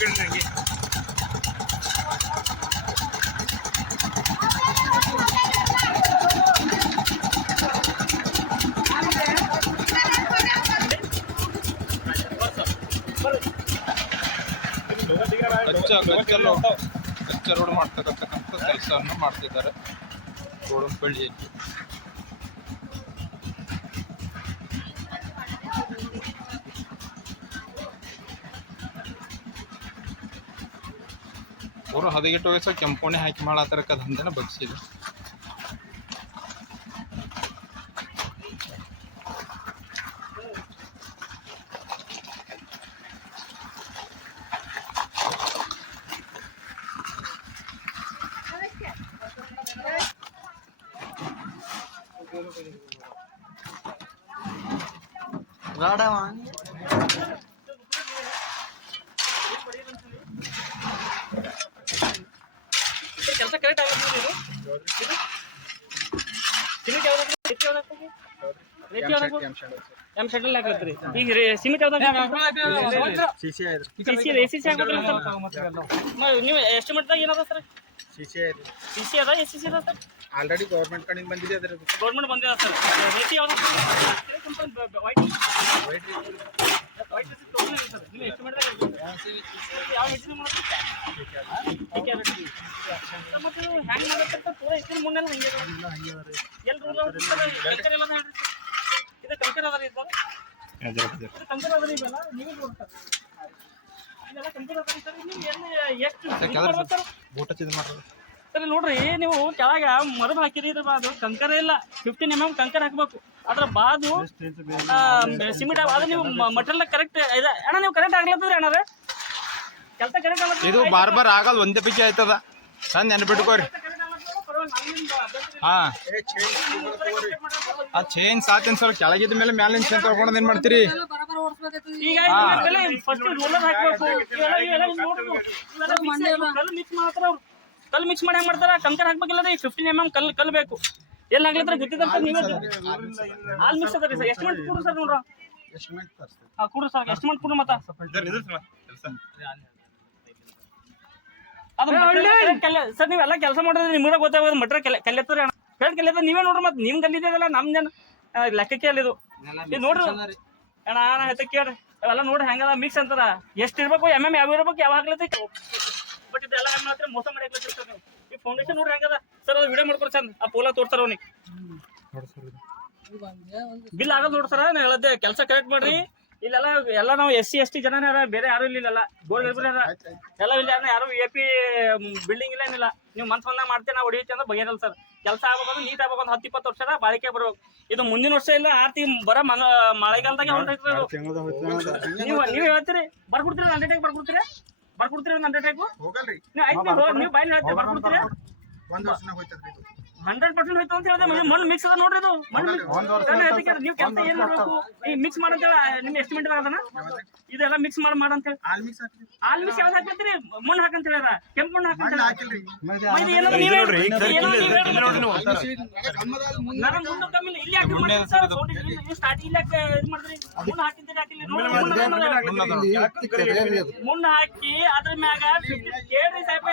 ಕಚ್ಚಾ ರೋಡ್ ಮಾಡ್ತಕ್ಕಂಥ ಕೆಲಸವನ್ನು ಮಾಡ್ತಿದ್ದಾರೆ. ರೋಡ್ ಬೆಳ್ಳಿ ಅವರು ಹದಗೆಟ್ಟು ಹೋಗಿ ಕೆಂಪುಣೆ ಹಾಕಿ ಮಾಡತ್ತರಕ್ಕ ದಂಧೆನ ಬಗ್ಸಿದೆ. ಕೆಲಸ ಕರೆಕ್ಟ್ ಆಗುತ್ತೆ. ಶಟಲ್ ಹಾಕತ್ರಿ. ಈಗ ಸಿಮೆಂಟ್ ನೀವು ಎಸ್ಟಿಮೇಟ್ದಾಗ ಏನದ ಸರ್? ಸಿಸಿ ಅದ ಎಸ್ ಅದ ಸರ್? ಆಲ್ರೆಡಿ ಗೌರ್ಮೆಂಟ್ ಕಡೆಯಿಂದ ಬಂದಿದೆ. ಅದ್ರ ಗೌರ್ಮೆಂಟ್ ಬಂದಿದೆ ಸರ್. ರೇಟ್ ಯಾವ್ದು? ವೈಟ್ ನೀವು ಎಸ್ಟಿಮೇಟ್ದಾಗ ಯಾವ ಹೆಜ್ಜೆ ಮಾಡ್ತೀವಿ ಮತ್ತೆ ಹ್ಯಾಂಗ್ ಮಾಡಕ್ಕೆ ಪೂರ ಹೆಚ್ಚಿನ ಮುನ್ನೆಲ್ಲ ಹಂಗೆ ಎಲ್ಲಿ ರೂಲ್ ಕಂಕರ್ ಎಲ್ಲ ಹೇಳ್ರಿ. ಇದು ಕಂಕರ್ ಅದ ರೀ, ಇದು ಕಂಕರ್ ಅದ ರೀ. ಇವೆಲ್ಲ ನೀವೇ ನೋಡ್ತಾರೆ ಇದೆಲ್ಲ ಕಂಕರ್ ಅದ ರೀ ಸರ್. ನೀವು ಎಲ್ಲಿ ಎಷ್ಟು ಊಟ ಚಿದ್ ಮಾಡ್ರಿ ಸರ್. ನೋಡ್ರಿ ನೀವು ಕೆಳಗ ಮರಬ್ ಹಾಕಿರಿ, ಅದು ಕಂಕರ ಇಲ್ಲ. 15 mm ಕಂಕರ್ ಹಾಕ್ಬೇಕು. ಅದ್ರ ಬಾದು ಸಿಮೆಂಟ್ ಅದು ನೀವು ಮಟೀರಿಯಲ್ ಕರೆಕ್ಟ್ ಇದೆ ಅಣ್ಣ. ನೀವು ಕರೆಕ್ಟ್ ಆಗ್ಲತ್ತದ್ರಿ ಅಣ್ಣ ಕೆಲಸ ಕರೆಕ್ಟ್ ಆಗ್ಲತ್ತ. ಇದು ಬಾರ್ ಆಗಲ್ಲ, ಒಂದೇ ಪಿಚ್ಚಿ ಆಯ್ತದ. ನಾನು ನೆನ್ಪಿಟ್ಕೋರಿ. ಹಾ ಆ ಚೈನ್ ಸಾತಿನ ಸರ್ ಕೆಳಗಿದ ಮೇಲೆ ಮ್ಯಾಲಿನ ಚೈನ್ ತಗೊಂಡು ಏನ್ ಮಾಡ್ತೀರಿ? ಈಗ ಫಸ್ಟ್ ರೋಲರ್ ಹಾಕ್ಬೇಕು. ಕಲ್ ಮಿಕ್ಸ್ ಮಾಡಿ ಹೆಂಗ್ ಮಾಡ್ತಾರ? ಕಂಕರ್ ಹಾಕ್ಬೇಕಿಲ್ಲ ರೀ. 15 mm ಕಲ್ ಬೇಕು. ಎಲ್ಲಿ ಆಗ್ಲತ್ರ ಗೊತ್ತಿದ್ದಂತ ನೀವೇ ಹಾಲ್ ಮಿಕ್ಸ್ ಅದ ರೀ ಸರ್. ಎಷ್ಟು ಮಂಟ್ ಕೊಡ್ರಿ ಸರ್? ನೋಡ್ರ ಕೊಡ್ರಿ ಸರ್. ಎಷ್ಟು ಮಂಟ್ ಕೊಡ್ರಿ ಮತ್ತ ಸರ್? ನೀವೆಲ್ಲ ಕೆಲಸ ಮಾಡಿದ್ರೆ ನಿಮ್ಗೆ ಗೊತ್ತಾಗೋದು ಮಟ್ರ ಕಲ್ಲೆತ್ತರಿ ಅಣ್ಣ. ಕರೆಕ್ಟ್ ಕಲ್ಲೆತ್ತ ನೀವೇ ನೋಡ್ರಿ. ಮತ್ತೆ ನಿಮ್ ಕಲ್ಲಿದ್ದಲ್ಲ ನಮ್ ಜನ ಲೆಕ್ಕಕ್ಕೆ ಅಲ್ಲಿದು. ಇದು ನೋಡ್ರಿ ಅಣ್ಣ ಹೆತ್ತ ಕೇಳ್ರಿ. ಅವೆಲ್ಲ ನೋಡ್ರಿ ಹೆಂಗದ ಮಿಕ್ಸ್ ಅಂತಾರ. ಎಷ್ಟು ಇರ್ಬೇಕು MM ಯಾವ ಇರ್ಬೇಕು ಯಾವ ಹಾಕ್ಲತ್ತಿ. ಬಟ್ ಇದೆಲ್ಲ ಹೆಂಗ್ ಮಾಡ್ತಾರೆ? ಮೋಸ ಮಾಡಿ ಹಾಕ್ಲತ್ತಿ ಸರ್ ನೀವು. ಈ ಫೌಂಡೇಶನ್ ನೋಡ್ರಿ ಹೆಂಗದ ಸರ್. ಅದು ವಿಡಿಯೋ ಮಾಡ್ಕೊಡ್ರಿ ಚಂದ. ಆ ಪೋಲ ತೋರ್ತಾರ ಅವ್ನಿಗೆ ಬಿಲ್ ಆಗೋದು ನೋಡ್ರಿ ಸರ್. ನಾ ಹೇಳದ್ದೆ ಕೆಲಸ ಕರೆಕ್ಟ್ ಮಾಡ್ರಿ. ಇಲ್ಲೆಲ್ಲ ಎಲ್ಲ ನಾವು SC ST ಜನನೇ ಅದ, ಬೇರೆ ಯಾರು ಇಲ್ಲ. ಗೋರ್ ಎಲ್ಲ ಇಲ್ಲ. ಯಾರು AP ಬಿಲ್ಡಿಂಗ್ ಇಲ್ಲ ಏನಿಲ್ಲ. ನೀವು ಮನ್ಸ್ ಬಂದಾಗ ಮಾಡ್ತೀವಿ ನಾವು ಹೊಡಿಯುತ್ತೆ ಅಂದ್ರೆ ಬಗೆಯಲ್ಲ ಸರ್. ಕೆಲಸ ಆಗ್ಬೇಕು ನೀಟ್ ಆಗ್ಬೇಕು. ಒಂದು 10-20 ವರ್ಷದ ಬಾಳಿಕೆ ಬರ್ಬೇಕು. ಇದು ಮುಂದಿನ ವರ್ಷ ಇಲ್ಲ ಆರ್ತಿ ಬರ ಮಳೆಗಾಲದಾಗ ಹೊಂಟೈತೆ. ನೀವು ಹೇಳ್ತೀರಿ ಬರ್ಕೊಡ್ತೀರಿ. ಅಂಡರ್ಟೇಕ್ ಬರ್ಕೊಡ್ತೀರಿ. ಒಂದು ಅಂಡರ್ಟೇಕ್ ನೀವು ಬಾಯಲ್ಲಿ ಹೇಳ್ತೀರಿ ಬರ್ಕೊಡ್ತೀರಿ. 100% ಹೋಯ್ತು ಅಂತ ಹೇಳಿದೆ. ಮಣ್ಣು ಮಿಕ್ಸ್ ಅದ ನೋಡ್ರಿ. ಇದು ಮಣ್ಣು ನೀವು ಕೆಲಸ ಏನ್ ಮಾಡ್ಬೇಕು? ಈ ಮಿಕ್ಸ್ ಮಾಡಂತ ನಿಮ್ ಎಸ್ಟಿಮೇಟ್ ಅದನ್ನ ಇದೆಲ್ಲ ಮಿಕ್ಸ್ ಅಂತ ಹೇಳಿ ಹಾಲ್ ಮಿಕ್ಸ್ ಯಾವ್ದು ಹಾಕಂತೀರಿ? ಮಣ್ಣು ಹಾಕಂತ ಹೇಳಿದ. ಕೆಂಪು ಮಣ್ಣು ಹಾಕಂತ ನನಗೆ ಮುಂದೆ ಕಮ್ಮಿ ಇಲ್ಲಿ ಸ್ಟಾರ್ಟಿಂಗ್ ಇಲ್ಲಿ ಇದು ಮಾಡಿದ್ರಿ. ಮುನ್ನ ಹಾಕಿಂತೀರಿ ಮುನ್ನ ಹಾಕಿ ಅದ್ರ ಮ್ಯಾಗ ಕೇಳ್ರಿ ಸಾಹೇಬ್.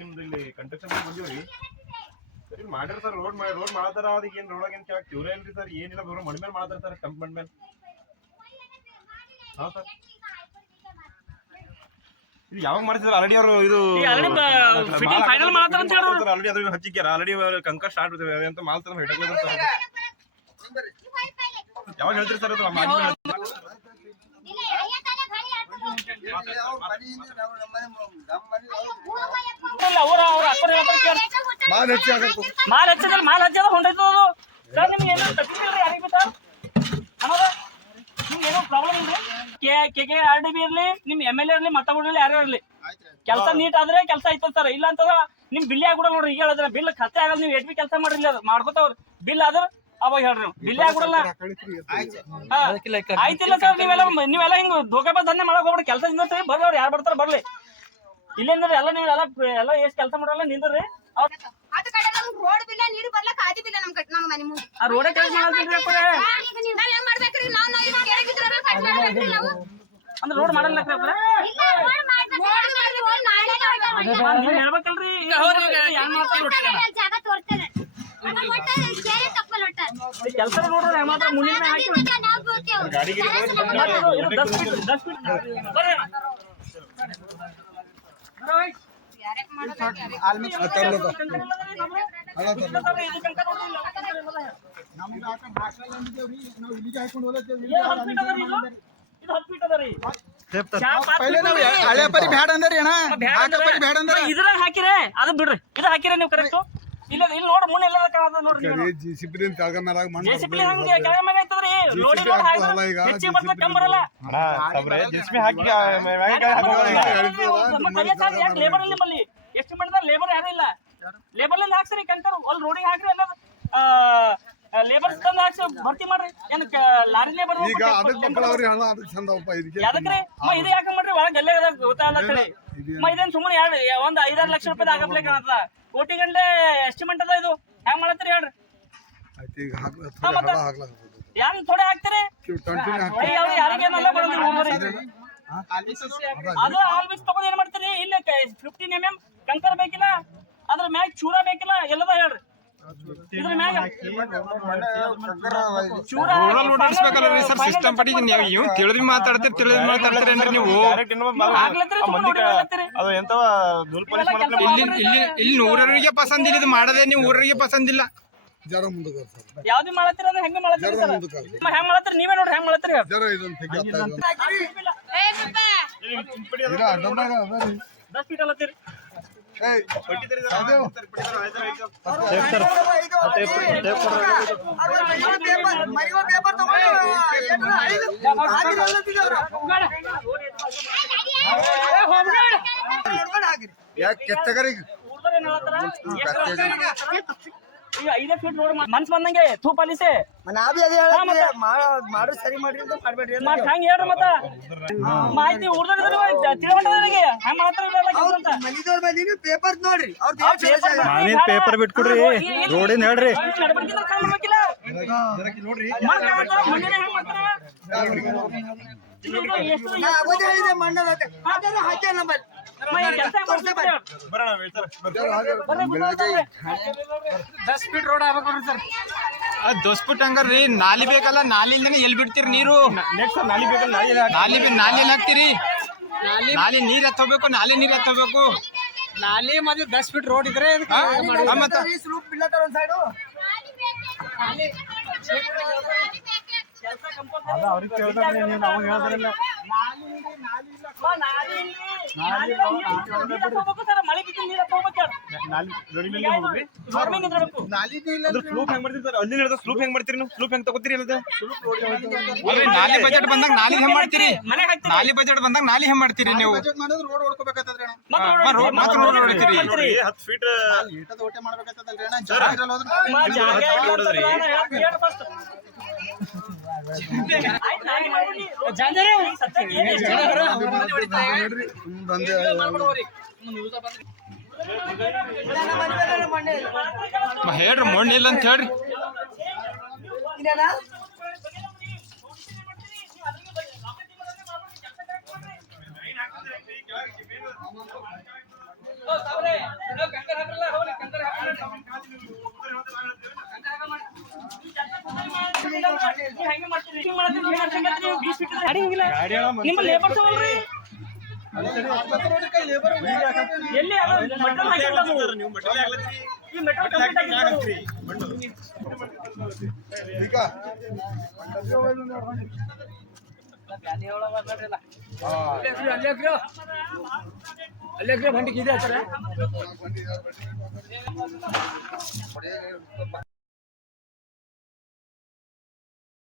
ನಿಮ್ದು ಇಲ್ಲಿ ಕನ್ಸ್ಟ್ರಕ್ಷನ್ ಮಾಡ್ಯಾರ ಸರ್. ರೋಡ್ ಮಾಡತಾರ. ಅದಕ್ಕೆ ಏನ್ ರೋಡ್ ಏನ್ ಕೆಳಗೆ ಕ್ಯೂರ ಇಲ್ರಿ ಸರ್. ಏನಿಲ್ಲ ಬರೋ ಮಣ್ಣ ಮೇಲೆ ಮಾಡತಾರ ಸರ್. ಕಂಪ್ ಮಣ್ಣ ಮೇಲೆ. ಹಾ ಸರ್. ಇದು ಯಾವಾಗ ಮಾಡ್ತಿದ್ರು? ಆಲ್ರೆಡಿ ಅವರು ಇದು ಫೈನಲ್ ಮಾಡ್ತಾರ ಅಂತ ಹೇಳಿ ಆಲ್ರೆಡಿ ಅದು ಹಚ್ಚಿಕ್ಯಾರ. ಆಲ್ರೆಡಿ ಕಂಕರ್ ಸ್ಟಾರ್ಟ್ ಅಂತ ಮಾಲ್ತಾರ ಹಿಡಕ್ಲದ ಸರ್. ಯಾವಾಗ ಹೇಳ್ತೀರಿ ಸರ್? ಅದು ಮಾಲ್ ಹಚ್ಚದ ಹೊಂಟೈತದ ಸರ್. ನಿಮ್ಗೆ ಏನೋ ತಪ್ಪಿಲ್ರಿ ಯಾರಿಗೆ ಗೊತ್ತಾ? ನಿಮ್ಗೆ ಏನೋ ಪ್ರಾಬ್ಲಮ್ ಇಲ್ರಿ. KKRDB ಇರ್ಲಿ, ನಿಮ್ MLA ಇರ್ಲಿ, ಮತ್ತೊಬ್ಬರು ಯಾರು ಇರ್ಲಿ, ಕೆಲಸ ನೀಟ್ ಆದ್ರೆ ಕೆಲಸ ಐತದ ಸರ್. ಇಲ್ಲ ಅಂತಂದ್ರ ನಿಮ್ ಬಿಲ್ ಆಗ್ಬಿಡ ನೋಡ್ರಿ. ಈಗ ಹೇಳಿದ್ರೆ ಬಿಲ್ ಖರ್ಚೆ ಆಗಲ್ಲ. ನೀವು ಎಷ್ಟ್ ಕೆಲಸ ಮಾಡಿರ್ಲಿ ಅದು ಮಾಡ್ಕೋತಾವ್ರಿ. ಬಿಲ್ ಆದ್ರ ಅವಾಗ ಹೇಳ್ರಿ ಬಿಲ್ ಆಗ್ಬಿಡಲ್ಲ. ಆಯ್ತಿಲ್ಲ ಸರ್. ನೀವೆಲ್ಲ ಹಿಂಗ್ ಧೋಕಾಬಾಜ್ ದಂಧೆ ಮಾಡಕ್ ಹೋಗ್ಬಿಡ್ರಿ. ಕೆಲಸ ನಿಂದ್ರಿ ಬರ್ರಿ. ಯಾರು ಬರ್ತಾರ ಬರ್ಲಿ. ಇಲ್ಲೇಂದ್ರಿ ಎಲ್ಲ ನೀವು ಎಲ್ಲ ಎಷ್ಟ್ ಕೆಲಸ ಮಾಡಲ್ಲ ನಿಂದ್ರಿ. ರೋಡ್ ಅಂದ್ರೆ ರೋಡ್ ಮಾಡಲ್ಲ ನೀವ್ ಹೇಳ್ಬೇಕಲ್ರಿ ಈಗ ಹೆಂಗ್ ಮಾಡ್ತಾರೆ ಜಾಗ ತೋರ್ತಾರೆ ಕೆಲಸ ನೋಡ್ರಿ ಹೆಂಗ್ ಮಾಡ್ತಾರೆ ಮುಂದಿನ ಹಾಕಿ ಗಾಡಿಗೆ ಇದು 10 ಫೀಟ್ ಬರ್ರಿ ಅಣ್ಣ. ಹಳೆ ಪರಿ ಬ್ಯಾಡ ಅಂದ್ರಿ ಅಣ್ಣ ಬ್ಯಾಡ ಅಂದ್ರ ಇದ್ರಾಗ ಹಾಕಿರೆ ಅದು ಬಿಡ್ರಿ ಇದು ಹಾಕಿರೆ ನೀವು ಕರೆಕ್ಟ್ ಇಲ್ಲ ಇಲ್ಲಿ ನೋಡ್ರಿ ಮುನ್ನ ಎಲ್ಲ ಕಾಣದ ನೋಡ್ರಿ ಜಿಸಿಬಿ ತೆಳಗ ಮ್ಯಾಲ ಮಣ್ಣು ಜೆಸಿಬಿ ಹಂಗೆ ಕೆಳ ಮ್ಯಾಗ ಐತದ್ರಿ ಲೋಡಿಂಗ್ ಹೆಚ್ಚಿ ಬರ್ತದ ಕಂಬರಲ್ಲ ಲೇಬರ್ ಅಲ್ಲಿ ನಿಮ್ಮಲ್ಲಿ ಎಷ್ಟು ಮಾಡಿದ್ರೆ ಲೇಬರ್ ಯಾರು ಇಲ್ಲ ಲೇಬರ್ ಅಲ್ಲಿ ಹಾಕ್ಸ್ರಿ ಕಂಕರ್ ಅಲ್ಲಿ ರೋಡಿಗೆ ಹಾಕ್ರಿ ಎಲ್ಲ ಲೇಬರ್ ತಂದು ಹಾಕ್ಸಿ ಭರ್ತಿ ಮಾಡ್ರಿ ಏನ್ ಲಾರಿ ಲೇಬರ್ ಈಗ ಅದಕ್ಕೆ ಮಕ್ಕಳವ್ರಿ ಹಣ ಅದಕ್ಕೆ ಚಂದಪ್ಪ ಇದಕ್ಕೆ ಯಾದಕ್ರಿ ಇದು ಯಾಕ ಮಾಡ್ರಿ ಒಳಗ ಗಲ್ಲೆ ಗೊತ್ತಾಗಲ್ಲ ಇದೇನ್ ಸುಮ್ಮನೆ ಒಂದ್ 5-6 ಲಕ್ಷ ರೂಪಾಯಿ ಆಗಪ್ಲೆ ಕಾಣತ್ತ ಕೋಟಿ ಗಂಟೆ ಎಸ್ಟಿಮೇಟ್ ಅದ ಇದು ಹೆಂಗ್ ಮಾಡತ್ತೀರಿ ಹೇಳ್ರಿ ಏನ್ ಥೋಡೆ ಹಾಕ್ತೀರಿ ಯಾರಿಗೇನಲ್ಲ ಬರೋದು ಅದು ಆಲ್ ಮಿಕ್ಸ್ ತಗೊಂಡ್ ಏನ್ ಮಾಡ್ತೀರಿ ಇಲ್ಲ 15 mm ಕಂಕರ್ ಬೇಕಿಲ್ಲ ಅದ್ರ ಮ್ಯಾಗ ಚೂರ ಬೇಕಿಲ್ಲ ಎಲ್ಲದ ಹೇಳ್ರಿ ಇದ್ರ ಮ್ಯಾಗ ಚೂರ ನೋಡಿಸ್ಬೇಕಲ್ರಿ ಸರ್ ಸಿಸ್ಟಮ್ ಪಡಿ ನೀವು ತಿಳಿದು ಮಾತಾಡ್ತೀರಿ ಅಂದ್ರೆ ನೀವು ಆಗ್ಲತ್ರಿ ಸುಮ್ಮನೆ ನೋಡಿರ್ಲತ್ತೀರಿ ಅದು ಎಂತವ ಧೂಲ್ ಪಾಲಿಶ್ ಇಲ್ಲಿ ಊರವರಿಗೆ ಪಸಂದಿಲ್ಲ ಇದು ಮಾಡದೆ ನೀವು ಊರವರಿಗೆ ಪಸಂದಿಲ್ಲ ಜರ ಮುಂದಕ್ಕೆ ಯಾವ್ದು ಮಾಡತ್ತೀರ ಅಂದ್ರೆ ಹೆಂಗ ಮಾಡತ್ತೀರಿ ಸರ್ ಹೆಂಗ್ ಮಾಡತ್ತೀರಿ ನೀವೇ ನೋಡ್ರಿ ಹೆಂಗ್ ಮಾಡತ್ತೀರಿ ಜರ ಇದೊಂದು ತೆಗಿ 10 ಫೀಟ್ ಅಲ್ಲತ್ತೀರಿ ಯಾಕೆ ಕೆತ್ತಗರಿಗೆ ಈಗ 5 ಫೀಟ್ ರೋಡ್ ಮನ್ಸ್ ಬಂದಂಗೆ ಥೂ ಪಾಲಿಸೆ ಮಾಡು ಸರಿ ಮಾಡ್ರಿ ಅಂತ ಮಾಡ್ಬೇಡ್ರಿ ಮತ್ ಹಂಗ ಹೇಳ್ರಿ ಮತ್ತ ಮಾಹಿತಿ ತಿಳ್ಕೊಂಡ್ರಿಗೆ ಹೆಂಗ್ ಮಾಡ್ತಾರ ಮನಿದವ್ರ ಬಂದಿನಿ ಪೇಪರ್ ನೋಡ್ರಿ ಪೇಪರ್ ಬಿಟ್ಕೊಡ್ರಿ ರೋಡಿನ ಹೇಳ್ರಿ ಮಣ್ಣದ ಹಾಕಿ ನಂಬರ್ ಬರೋಣ ಸರ್ 10 ಫೀಟ್ ರೋಡ್ ಆಗ್ಬೇಕು ನೋಡ್ರಿ ಸರ್ 10 ಫೀಟ್ ಹಂಗಾರ್ರಿ ನಾಲಿ ಬೇಕಲ್ಲ ನಾಲಿ ಇಲ್ದೇನೆ ಎಲ್ಲಿ ಬಿಡ್ತೀರಿ ನೀರು ನೆಕ್ಸ್ಟ್ ನಾಲಿ ಬೇಕಲ್ಲ ನಾಲಿ ಎಲ್ಲಿ ಹಾಕ್ತೀರಿ ನಾಲಿ ನೀರ್ ಎತ್ತಬೇಕು ನಾಲಿ ನೀರ್ ಎತ್ತಬೇಕು ನಾಲಿ ಮತ್ತೆ 10 ಫೀಟ್ ರೋಡ್ ಇದ್ರೆ ಮತ್ತ ಸ್ಲೂಪ್ ಬಿಲ್ಲತ್ತಾರ ಒಂದ್ ಸೈಡು ಮಳೆ ಬಿದ್ದು ನೀರ ಸ್ಲೂಪ್ ಹೆಂಗ್ ಮಾಡ್ತೀರಿ ಅಲ್ಲಿ ಹೇಳಿದ ಸ್ಲೂಪ್ ಹೆಂಗ್ ಮಾಡ್ತೀರಿ ನೀವು ಸ್ಲೂಪ್ ಹೆಂಗ್ ತಗೋತೀರಿ ಅಲ್ಲದ ಅಲ್ರಿ ನಾಲಿ ಬಜೆಟ್ ಬಂದಾಗ ನಾಲಿ ಹೆಂಗ್ ಮಾಡ್ತೀರಿ ನಾಲಿ ಬಜೆಟ್ ಬಂದಾಗ ನಾಲಿ ಹೆಂಗ್ ಮಾಡ್ತೀರಿ ನೀವು ರೋಡ್ ಹೊಡ್ಕೋಬೇಕಾಗ್ತದ್ರಿ ಅಣ್ಣ ಮತ್ತೆ ರೋಡ್ ಹೊಡಿತೀರಿ 10 ಫೀಟ್ ಏಟದ ಓಟೆ ಮಾಡ್ಬೇಕಾಗ್ತದಲ್ರಿ ಅಣ್ಣ ಜಾಗ ಇರಲ್ಲ ಹೋದ್ರೆ ಹೇಳ್ರಿ ಮಣ್ಣಿಲ್ಲ ಅಂತ ಹೇಳ್ರಿ ನಿಮ್ಮ ಲೇಬರ್ಸ್ ಅವಲ್ರಿ ಎಲ್ಲಿ ಮಟನ್ ಹಾಕಿರ್ತಾರೆ ನೀವು ಮಟನ್ ಆಗ್ಲತ್ತೀರಿ ಈ ಮೆಟ್ರೋ ಕಂಪ್ಲೀಟ್ ಆಗಿತ್ತು ಈಗ ಅಲ್ಲೇ ಬಂಡಿಗೆ ಇದೆ